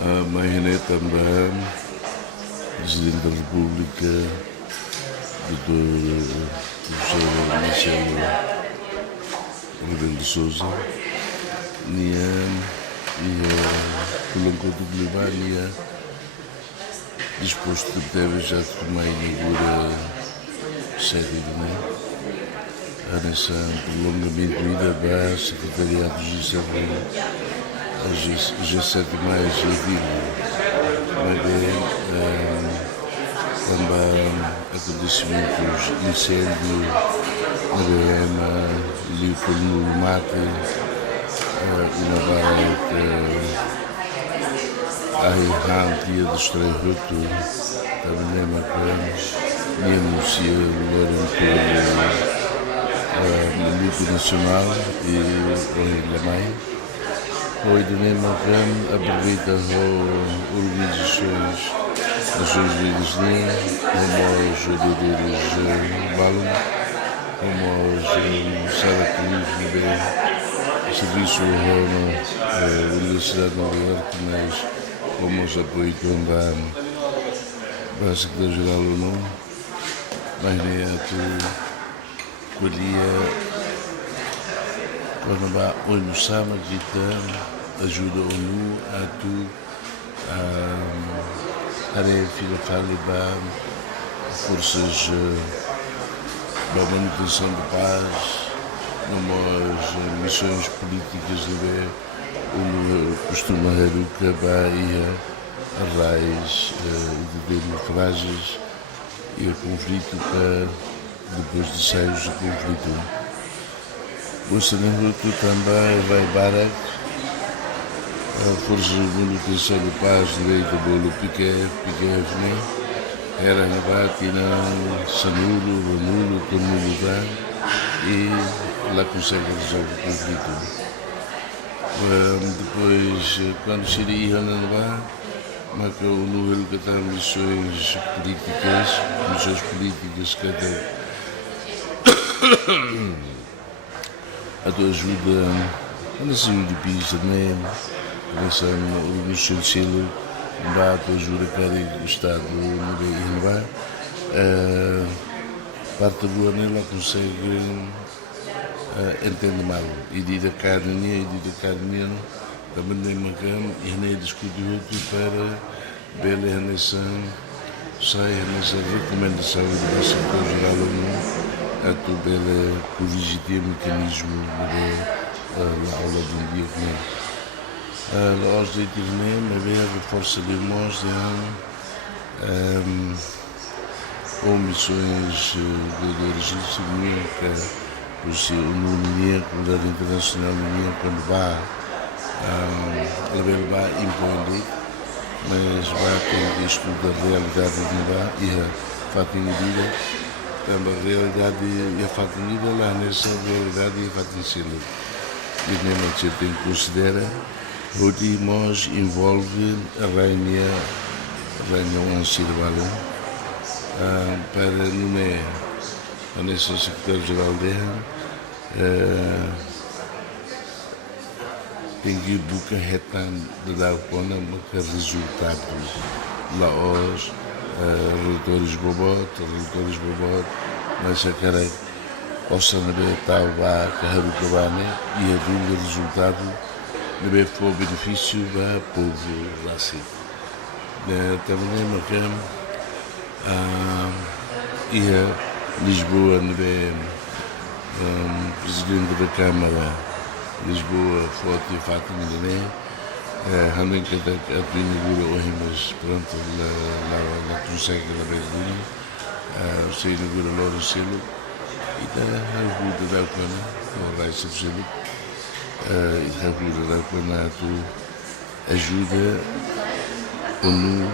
A Marinê também, Presidente da República, Dr. Professor Marcelo Rebelo de Sousa, Nian e Colombo de Libânia, disposto de ter já também inaugura sede de Né, a nessa prolongamento ida para a Secretariado de G7 mais também acontecimentos de incêndio na BM, Líquido no Mate, uma barra a Irlândia do Estreito, também marcamos, e anuncia o Líquido Nacional e o Lamai. Hoje também marcamos, aproveita organizações Nações Unidas, como os jogadores Balon, como os Saraculis, Serviço da Universidade de Nova Iorque, mas como os apoios também da Secretaria-Geral da ONU, mas nem a tu colhia quando vai ONU Sama que ajuda a ONU a tu a filofalibar forças da manutenção da paz, numas missões políticas de onde costuma haver a raiz de democracias e o conflito para depois de sair do conflito. O Senado também vai Barak, a Força de Manutenção da Paz de Leite Bolo Piquet, era Nabatina, Sanuro, Ramulo, Tamuludá e lá consegue resolver o conflito. Depois, quando seria Hananabá, marca o número que tem missões políticas que a tua ajuda a nação de Pisa também, nessa organização de selo, a tua ajuda cada Estado no Irã, parte do ano ela consegue entender mal, e de carne também nem marcamos e nem discutiu para bela relação sai nessa recomendação da Secretaria-Geral da ONU a tu bela corrigir o mecanismo da aula de um dia que nós de Tirnem a ver a força de irmãos ou missões de origem segura por ser uma União, a comunidade internacional União, quando vai impõe, mas vai ter isto da realidade de lá e a fato medida, também a realidade e a fato medida lá nessa realidade e a fato ensino. E mesmo que você tem que considerar, o Timós envolve a reunião ancirval para nomear a nessa Secretária-Geral dela, tem que buscar retan de dar conta que resultados lá os relatores bobot, mas a cara possa não estava a carregar o trabalho e a dúvida resultado não for benefício do povo lá assim. Também marcamos e a Lisboa não é Presidente da Câmara Lisboa, Foto e Fátima Milané, também que a tua inaugura hoje, mas pronto, lá consegue na Beirute, se inaugura lá no selo, e a ajuda da Alcana, o Raíssa do selo, e a ajuda da Alcana, tu ajuda ONU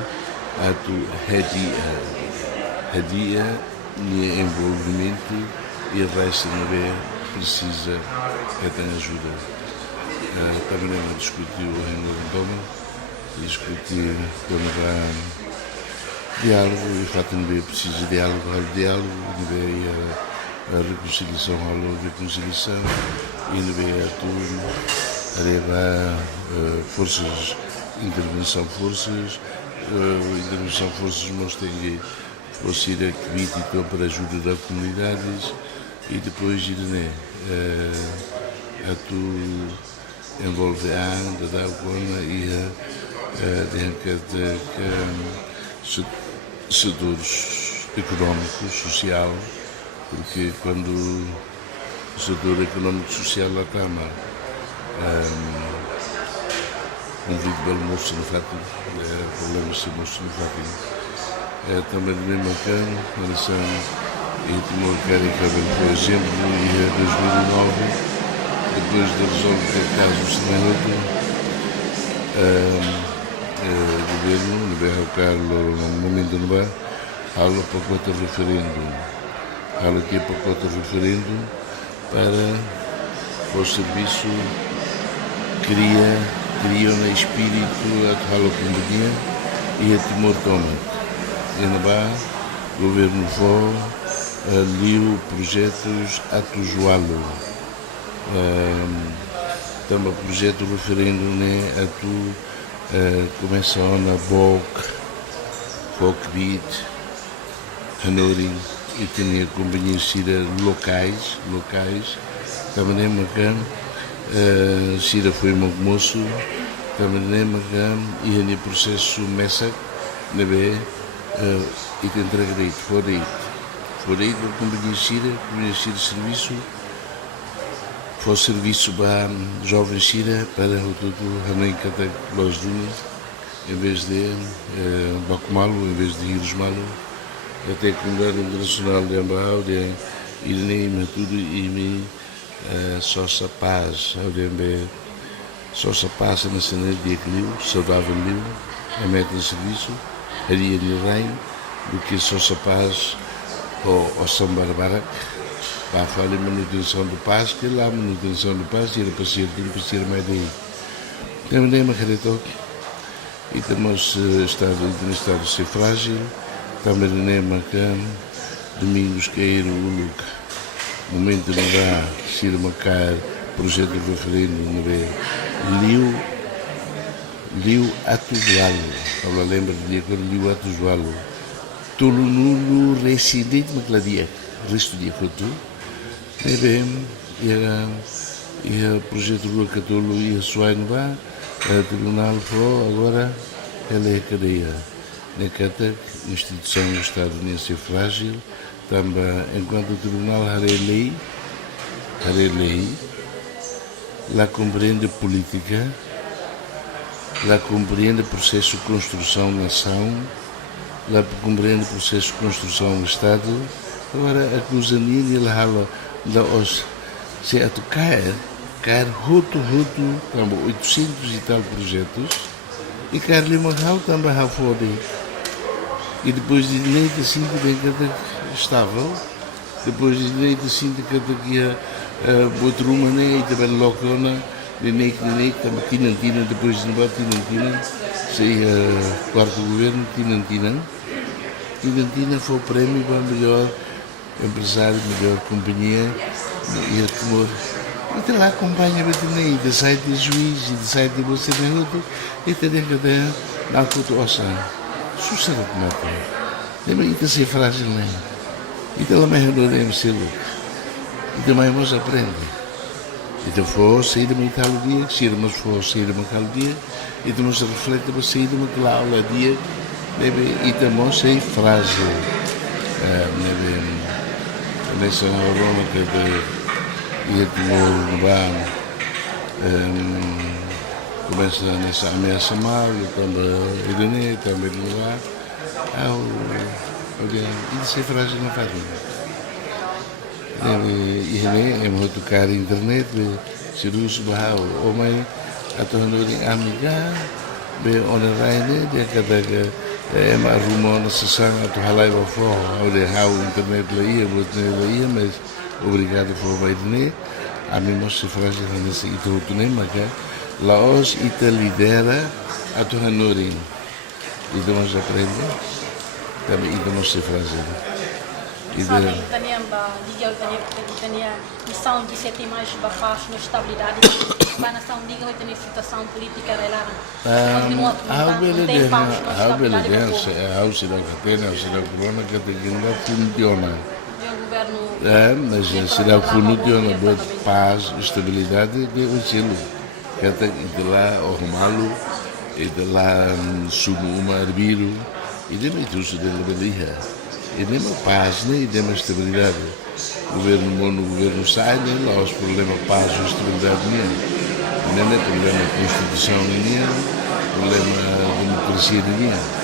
a tu hadia no envolvimento e a Raíssa precisa que tenha ajuda. Também não discutiu ainda o Doma, discutir quando há diálogo, e o fato de precisa de diálogo, a reconciliação, a reconciliação, e a turma, a levar forças intervenção forças, intervenção forças nós temos fosse ir activity para ajudar as comunidades e depois ir a tu envolver a dar conta e dentro de setores económicos, social, porque quando o setor económico social lá está um vídeo pelo moço no fato, problemas de moço no fato, também de mesmo cano, a nação e tomou cara e cabelo, por exemplo, em 2009, depois de resolver casos o governo, no BR Carlos, no momento no bar, fala pacote de referendo, fala que é pacote de referendo para o serviço cria no espírito a fala companhia e a Timor Toma. E na bar, o governo foi liu projetos atujualo. Também o projeto referendo a tu começa na Beat, Hanorim e tem companhias locais, também Macam, Sira foi um moço, também Macam e no processo Messa, nebe e tem entregue fora aí a companhia Sira serviço, foi serviço para jovens Sira para o tudo Hanorim Katak Los Dunes, em vez de Bacumalo, em vez de Hirosmalo, até a comunidade internacional de Ambao, de Irene, tudo e me Sosa Paz, Sosa Paz na cena de equilíbrio, saudável livre, a meta de serviço, haria de reino, do que Sosa Paz ou São Barbara, para falar de manutenção do paz, que lá a manutenção do paz era para ser mais daí. Também uma caretoque, e temos estado a ser frágil, também nem Domingos Queiro, o Luca, momento de mudar, se ir marcar, projeto de referendo, no ver, Liu Atujualo, ela lembra de dia quando Liu Atujualo, tudo nulo residente, mas lá dia, resto dia foi tudo, e bem, e o projeto de Luca Tolo e a sua no tribunal foi, agora ela é cadeia. Na CATAC, instituição estadunidense frágil, também enquanto o tribunal harei lei, lá compreende política, lá compreende processo de construção da nação, lá compreende processo de construção do Estado, agora a cozinha e lá os se a tocar roto, também 800 e tal projetos, e Carlos Magal também já foi. E depois de direito assim que estável, depois de direito assim que a outra uma nem também locona, nem também Tinantina, depois de embora Tinantina, sei quarto governo Tinantina foi o prémio para melhor empresário, melhor companhia e a Timor. E tem lá acompanha bem de site de juiz e de site de você tem outro e tem que na cultura sucede como é que é ser frágil nem e tem lá mais não devemos ser louco e também vamos aprender e então foi sair de uma dia sair de uma dia e temos a refletir para sair de uma aula dia e também ser frágil nessa Roma que ia no bar começa nessa ameaça mal e também Irene, também no bar e de ser frágil não faz nada Irene é muito tocar a internet se russo bahau ou mãe a tornar amiga be online dia kata é mais rumor na sessão a tu halai vai fora olha how internet lá ia mas obrigado por vai a mim mostra frágil nesse e tudo nem mas Laos ita lidera a tu hanorin e vamos aprender também e vamos ser frágil sabem que missão de ser mais baixo na estabilidade vai nação diga vai ter situação política relada continua tem paz na estabilidade hausi da catena, hausi da corona, que ainda funciona. o governo Mas será que funciona boa paz, estabilidade de o selo. Que até de lá o Romalo e de lá sumo uma arbiro e de mim tudo de levelia. E de uma paz, nem de uma estabilidade. O governo sai, nem lá os problemas paz e estabilidade nem é problema constituição nem problema democracia nem